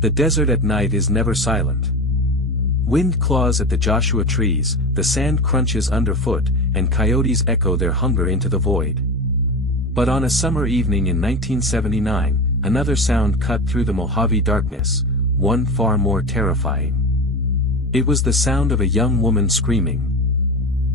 The desert at night is never silent. Wind claws at the Joshua trees, the sand crunches underfoot, and coyotes echo their hunger into the void. But on a summer evening in 1979, another sound cut through the Mojave darkness, one far more terrifying. It was the sound of a young woman screaming.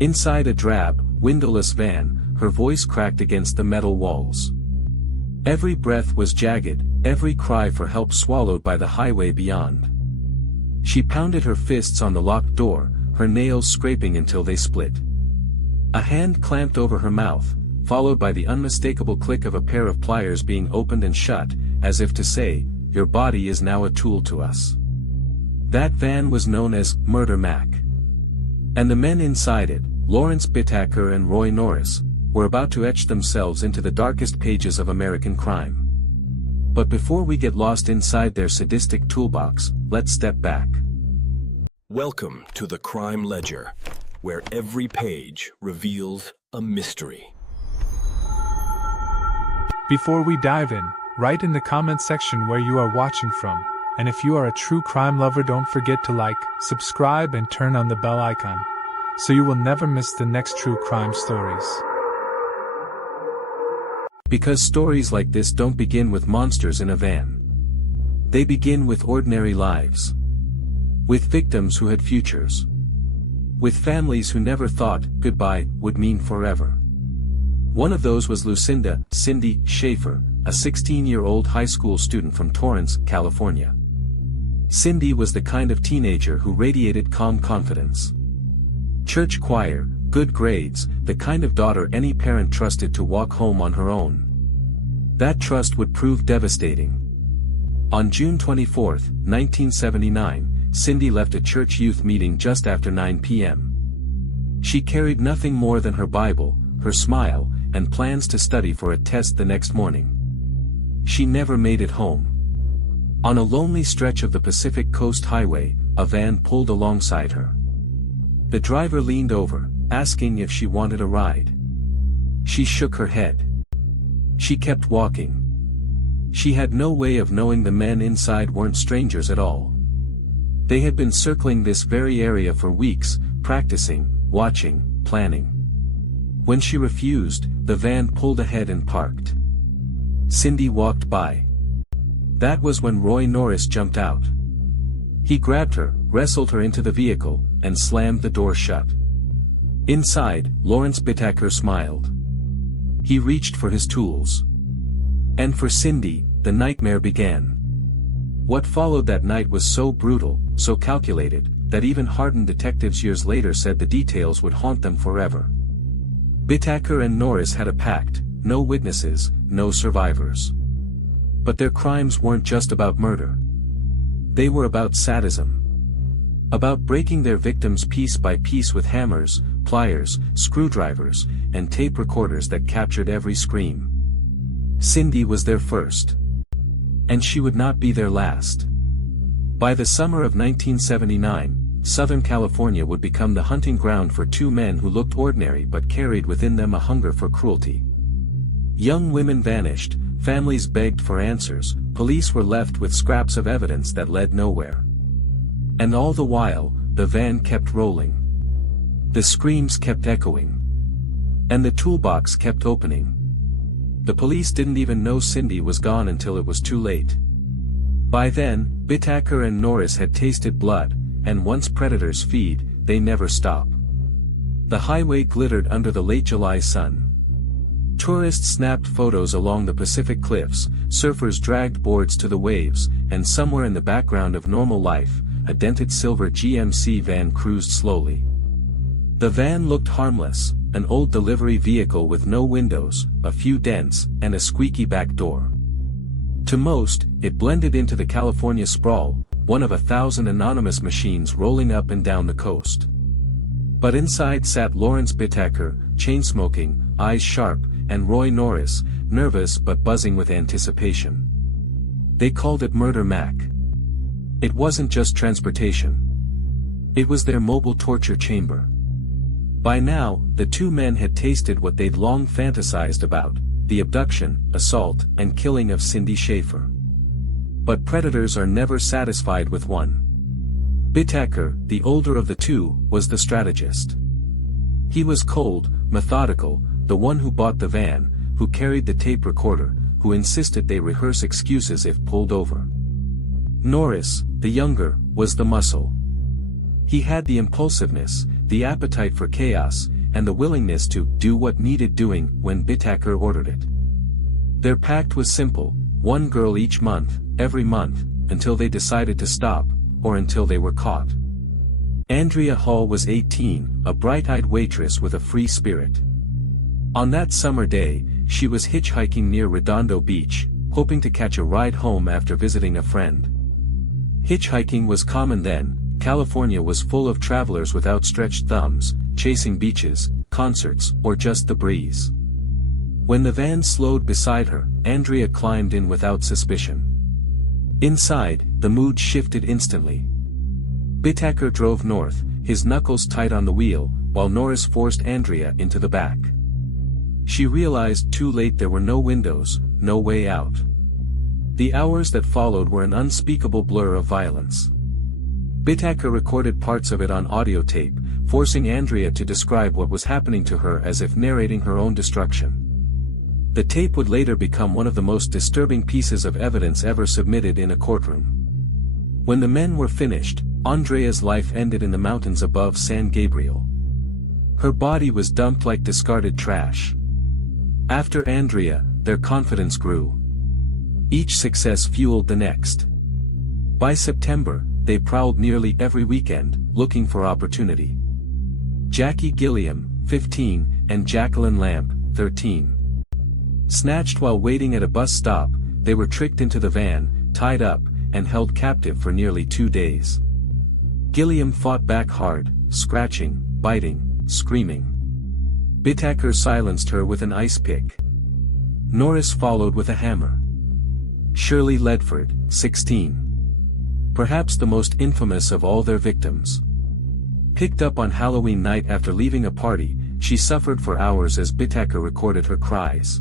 Inside a drab, windowless van, her voice cracked against the metal walls. Every breath was jagged, every cry for help swallowed by the highway beyond. She pounded her fists on the locked door, her nails scraping until they split. A hand clamped over her mouth, followed by the unmistakable click of a pair of pliers being opened and shut, as if to say, "Your body is now a tool to us." That van was known as Murder Mac. And the men inside it, Lawrence Bittaker and Roy Norris, were about to etch themselves into the darkest pages of American crime. But before we get lost inside their sadistic toolbox, let's step back. Welcome to the Crime Ledger, where every page reveals a mystery. Before we dive in, write in the comment section where you are watching from, and if you are a true crime lover, don't forget to like, subscribe, and turn on the bell icon, so you will never miss the next true crime stories. Because stories like this don't begin with monsters in a van. They begin with ordinary lives. With victims who had futures. With families who never thought goodbye would mean forever. One of those was Lucinda Cindy Schaefer, a 16-year-old high school student from Torrance, California. Cindy was the kind of teenager who radiated calm confidence. Church choir, good grades, the kind of daughter any parent trusted to walk home on her own. That trust would prove devastating. On June 24, 1979, Cindy left a church youth meeting just after 9 p.m. She carried nothing more than her Bible, her smile, and plans to study for a test the next morning. She never made it home. On a lonely stretch of the Pacific Coast Highway, a van pulled alongside her. The driver leaned over, asking if she wanted a ride. She shook her head. She kept walking. She had no way of knowing the men inside weren't strangers at all. They had been circling this very area for weeks, practicing, watching, planning. When she refused, the van pulled ahead and parked. Cindy walked by. That was when Roy Norris jumped out. He grabbed her, wrestled her into the vehicle, and slammed the door shut. Inside, Lawrence Bittaker smiled. He reached for his tools. And for Cindy, the nightmare began. What followed that night was so brutal, so calculated, that even hardened detectives years later said the details would haunt them forever. Bittaker and Norris had a pact: no witnesses, no survivors. But their crimes weren't just about murder. They were about sadism. About breaking their victims piece by piece with hammers, pliers, screwdrivers, and tape recorders that captured every scream. Cindy was their first. And she would not be their last. By the summer of 1979, Southern California would become the hunting ground for two men who looked ordinary but carried within them a hunger for cruelty. Young women vanished, families begged for answers, police were left with scraps of evidence that led nowhere. And all the while, the van kept rolling. The screams kept echoing. And the toolbox kept opening. The police didn't even know Cindy was gone until it was too late. By then, Bittaker and Norris had tasted blood, and once predators feed, they never stop. The highway glittered under the late July sun. Tourists snapped photos along the Pacific cliffs, surfers dragged boards to the waves, and somewhere in the background of normal life, a dented silver GMC van cruised slowly. The van looked harmless, an old delivery vehicle with no windows, a few dents, and a squeaky back door. To most, it blended into the California sprawl, one of 1,000 anonymous machines rolling up and down the coast. But inside sat Lawrence Bittaker, chain-smoking, eyes sharp, and Roy Norris, nervous but buzzing with anticipation. They called it Murder Mac. It wasn't just transportation. It was their mobile torture chamber. By now, the two men had tasted what they'd long fantasized about: the abduction, assault, and killing of Cindy Schaefer. But predators are never satisfied with one. Bittaker, the older of the two, was the strategist. He was cold, methodical, the one who bought the van, who carried the tape recorder, who insisted they rehearse excuses if pulled over. Norris, the younger, was the muscle. He had the impulsiveness, the appetite for chaos, and the willingness to do what needed doing when Bittaker ordered it. Their pact was simple: one girl each month, every month, until they decided to stop, or until they were caught. Andrea Hall was 18, a bright-eyed waitress with a free spirit. On that summer day, she was hitchhiking near Redondo Beach, hoping to catch a ride home after visiting a friend. Hitchhiking was common then. California was full of travelers with outstretched thumbs, chasing beaches, concerts, or just the breeze. When the van slowed beside her, Andrea climbed in without suspicion. Inside, the mood shifted instantly. Bittaker drove north, his knuckles tight on the wheel, while Norris forced Andrea into the back. She realized too late there were no windows, no way out. The hours that followed were an unspeakable blur of violence. Bittaker recorded parts of it on audio tape, forcing Andrea to describe what was happening to her as if narrating her own destruction. The tape would later become one of the most disturbing pieces of evidence ever submitted in a courtroom. When the men were finished, Andrea's life ended in the mountains above San Gabriel. Her body was dumped like discarded trash. After Andrea, their confidence grew. Each success fueled the next. By September, they prowled nearly every weekend, looking for opportunity. Gilliam, 15, and Jacqueline Lamp, 13. Snatched while waiting at a bus stop, they were tricked into the van, tied up, and held captive for nearly 2 days. Gilliam fought back hard, scratching, biting, screaming. Bittaker silenced her with an ice pick. Norris followed with a hammer. Shirley Ledford, 16. Perhaps the most infamous of all their victims. Picked up on Halloween night after leaving a party, she suffered for hours as Bittaker recorded her cries.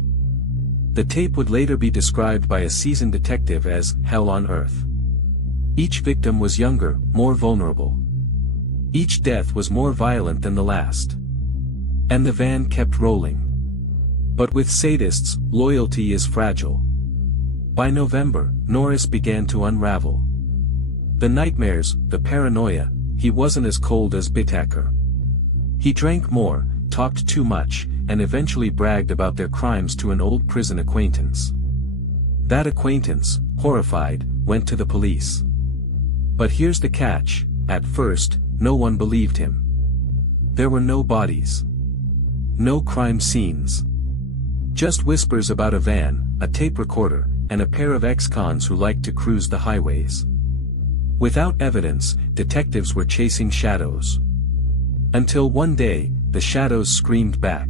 The tape would later be described by a seasoned detective as hell on earth. Each victim was younger, more vulnerable. Each death was more violent than the last. And the van kept rolling. But with sadists, loyalty is fragile. By November, Norris began to unravel. The nightmares, the paranoia, he wasn't as cold as Bittaker. He drank more, talked too much, and eventually bragged about their crimes to an old prison acquaintance. That acquaintance, horrified, went to the police. But here's the catch: at first, no one believed him. There were no bodies. No crime scenes. Just whispers about a van, a tape recorder, and a pair of ex-cons who liked to cruise the highways. Without evidence, detectives were chasing shadows. Until one day, the shadows screamed back.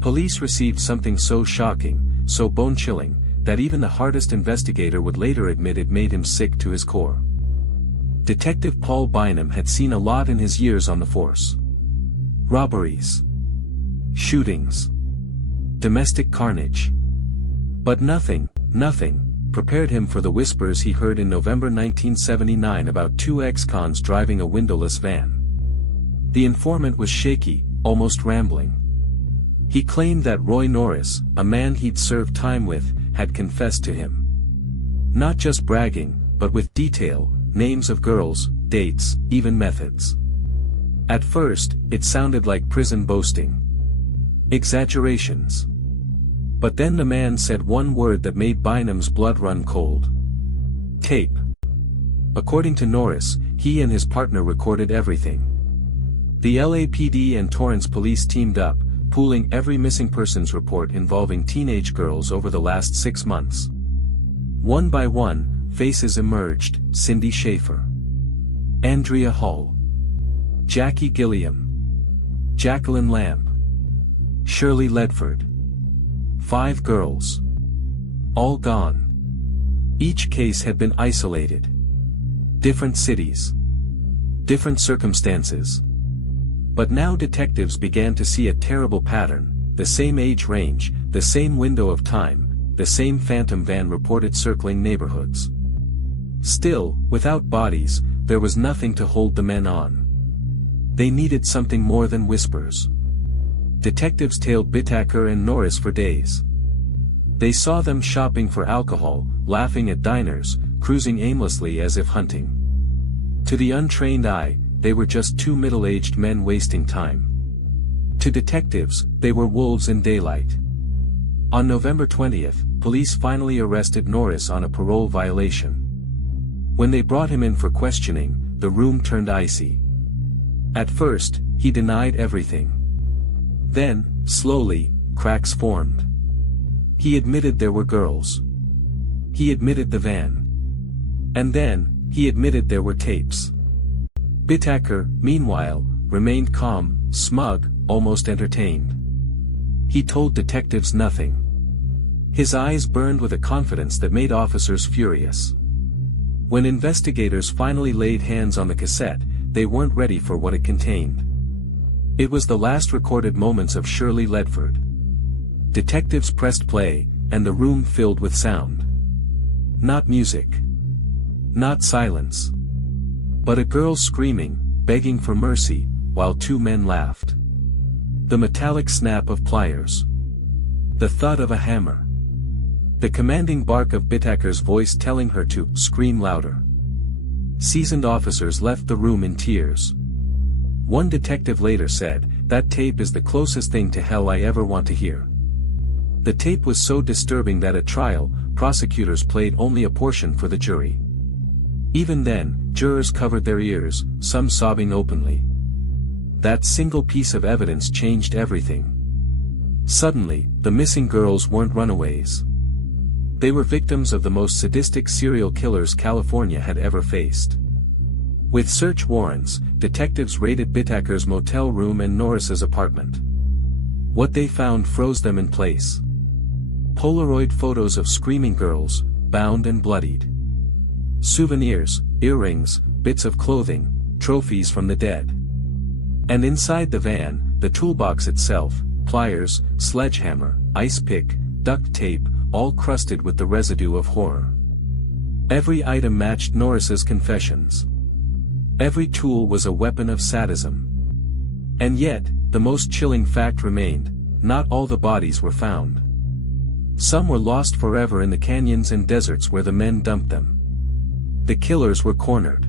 Police received something so shocking, so bone-chilling, that even the hardest investigator would later admit it made him sick to his core. Detective Paul Bynum had seen a lot in his years on the force. Robberies. Shootings. Domestic carnage. But nothing prepared him for the whispers he heard in November 1979 about 2 ex-cons driving a windowless van. The informant was shaky, almost rambling. He claimed that Roy Norris, a man he'd served time with, had confessed to him. Not just bragging, but with detail, names of girls, dates, even methods. At first, it sounded like prison boasting. Exaggerations. But then the man said one word that made Bynum's blood run cold. Tape. According to Norris, he and his partner recorded everything. The LAPD and Torrance police teamed up, pooling every missing persons report involving teenage girls over the last 6 months. One by one, faces emerged: Cindy Schaefer, Andrea Hall, Gilliam, Jacqueline Lamp, Shirley Ledford. 5 girls. All gone. Each case had been isolated. Different cities. Different circumstances. But now detectives began to see a terrible pattern: the same age range, the same window of time, the same phantom van reported circling neighborhoods. Still, without bodies, there was nothing to hold the men on. They needed something more than whispers. Detectives tailed Bittaker and Norris for days. They saw them shopping for alcohol, laughing at diners, cruising aimlessly as if hunting. To the untrained eye, they were just two middle-aged men wasting time. To detectives, they were wolves in daylight. On November 20th, police finally arrested Norris on a parole violation. When they brought him in for questioning, the room turned icy. At first, he denied everything. Then, slowly, cracks formed. He admitted there were girls. He admitted the van. And then, he admitted there were tapes. Bittaker, meanwhile, remained calm, smug, almost entertained. He told detectives nothing. His eyes burned with a confidence that made officers furious. When investigators finally laid hands on the cassette, they weren't ready for what it contained. It was the last recorded moments of Shirley Ledford. Detectives pressed play, and the room filled with sound. Not music. Not silence. But a girl screaming, begging for mercy, while two men laughed. The metallic snap of pliers. The thud of a hammer. The commanding bark of Bittaker's voice telling her to scream louder. Seasoned officers left the room in tears. One detective later said, "That tape is the closest thing to hell I ever want to hear." The tape was so disturbing that at trial, prosecutors played only a portion for the jury. Even then, jurors covered their ears, some sobbing openly. That single piece of evidence changed everything. Suddenly, the missing girls weren't runaways. They were victims of the most sadistic serial killers California had ever faced. With search warrants, detectives raided Bittaker's motel room and Norris's apartment. What they found froze them in place. Polaroid photos of screaming girls, bound and bloodied. Souvenirs, earrings, bits of clothing, trophies from the dead. And inside the van, the toolbox itself, pliers, sledgehammer, ice pick, duct tape, all crusted with the residue of horror. Every item matched Norris's confessions. Every tool was a weapon of sadism. And yet, the most chilling fact remained: not all the bodies were found. Some were lost forever in the canyons and deserts where the men dumped them. The killers were cornered.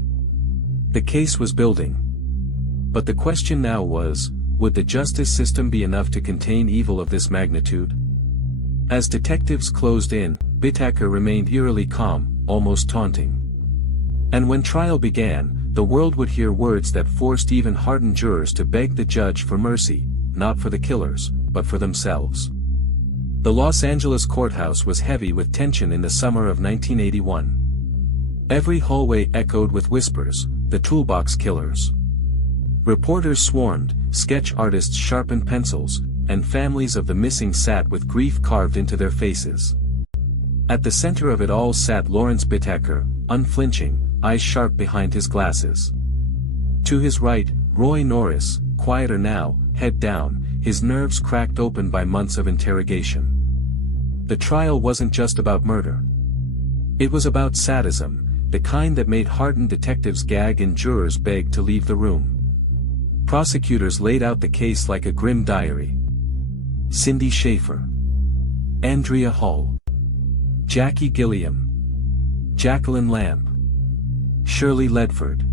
The case was building. But the question now was, would the justice system be enough to contain evil of this magnitude? As detectives closed in, Bittaker remained eerily calm, almost taunting. And when trial began, the world would hear words that forced even hardened jurors to beg the judge for mercy, not for the killers, but for themselves. The Los Angeles courthouse was heavy with tension in the summer of 1981. Every hallway echoed with whispers, "The Toolbox Killers." Reporters swarmed, sketch artists sharpened pencils, and families of the missing sat with grief carved into their faces. At the center of it all sat Lawrence Bittaker, unflinching, eyes sharp behind his glasses. To his right, Roy Norris, quieter now, head down, his nerves cracked open by months of interrogation. The trial wasn't just about murder. It was about sadism, the kind that made hardened detectives gag and jurors beg to leave the room. Prosecutors laid out the case like a grim diary. Cindy Schaefer, Andrea Hall, Gilliam, Jacqueline Lamp, Shirley Ledford.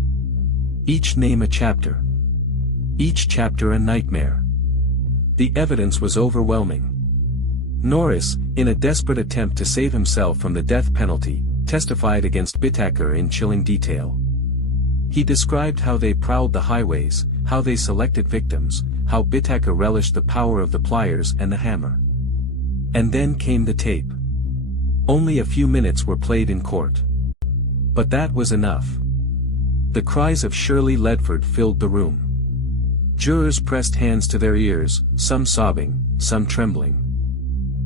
Each name a chapter. Each chapter a nightmare. The evidence was overwhelming. Norris, in a desperate attempt to save himself from the death penalty, testified against Bittaker in chilling detail. He described how they prowled the highways, how they selected victims, how Bittaker relished the power of the pliers and the hammer. And then came the tape. Only a few minutes were played in court. But that was enough. The cries of Shirley Ledford filled the room. Jurors pressed hands to their ears, some sobbing, some trembling.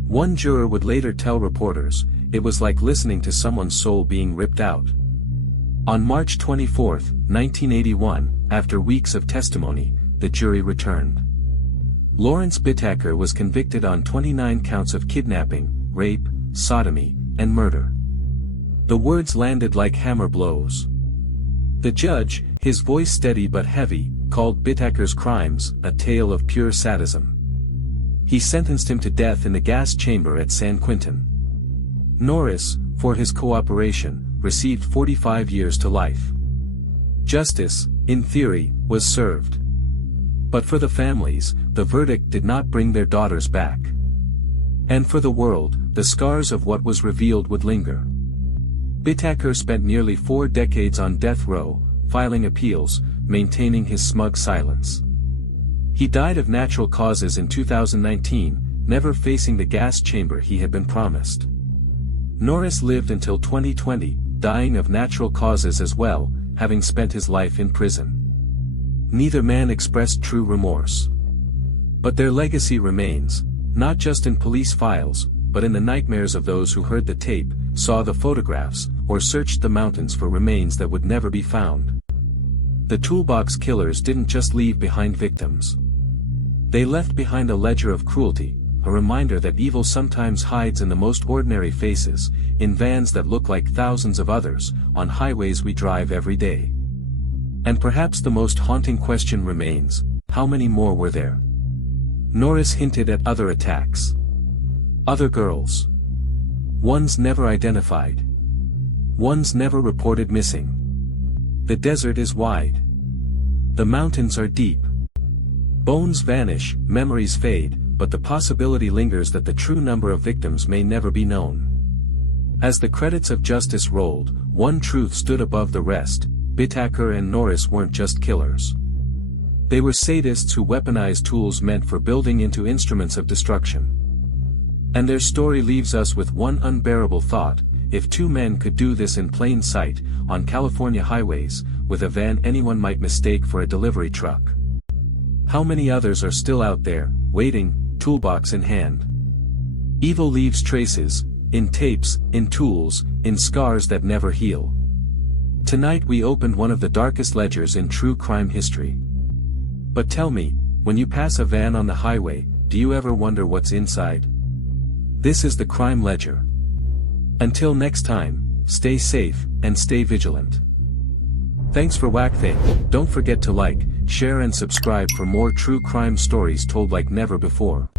One juror would later tell reporters, "It was like listening to someone's soul being ripped out." On March 24, 1981, after weeks of testimony, the jury returned. Lawrence Bittaker was convicted on 29 counts of kidnapping, rape, sodomy, and murder. The words landed like hammer blows. The judge, his voice steady but heavy, called Bittaker's crimes a tale of pure sadism. He sentenced him to death in the gas chamber at San Quentin. Norris, for his cooperation, received 45 years to life. Justice, in theory, was served. But for the families, the verdict did not bring their daughters back. And for the world, the scars of what was revealed would linger. Bittaker spent nearly 4 decades on death row, filing appeals, maintaining his smug silence. He died of natural causes in 2019, never facing the gas chamber he had been promised. Norris lived until 2020, dying of natural causes as well, having spent his life in prison. Neither man expressed true remorse. But their legacy remains, not just in police files, but in the nightmares of those who heard the tape, saw the photographs, or searched the mountains for remains that would never be found. The Toolbox Killers didn't just leave behind victims. They left behind a ledger of cruelty, a reminder that evil sometimes hides in the most ordinary faces, in vans that look like thousands of others, on highways we drive every day. And perhaps the most haunting question remains, how many more were there? Norris hinted at other attacks. Other girls. Ones never identified. Ones never reported missing. The desert is wide. The mountains are deep. Bones vanish, memories fade, but the possibility lingers that the true number of victims may never be known. As the credits of justice rolled, one truth stood above the rest: Bittaker and Norris weren't just killers. They were sadists who weaponized tools meant for building into instruments of destruction. And their story leaves us with one unbearable thought: if 2 men could do this in plain sight, on California highways, with a van anyone might mistake for a delivery truck, how many others are still out there, waiting, toolbox in hand? Evil leaves traces, in tapes, in tools, in scars that never heal. Tonight we opened one of the darkest ledgers in true crime history. But tell me, when you pass a van on the highway, do you ever wonder what's inside? This is the Crime Ledger. Until next time, stay safe, and stay vigilant. Thanks for Wackthing. Don't forget to like, share and subscribe for more true crime stories told like never before.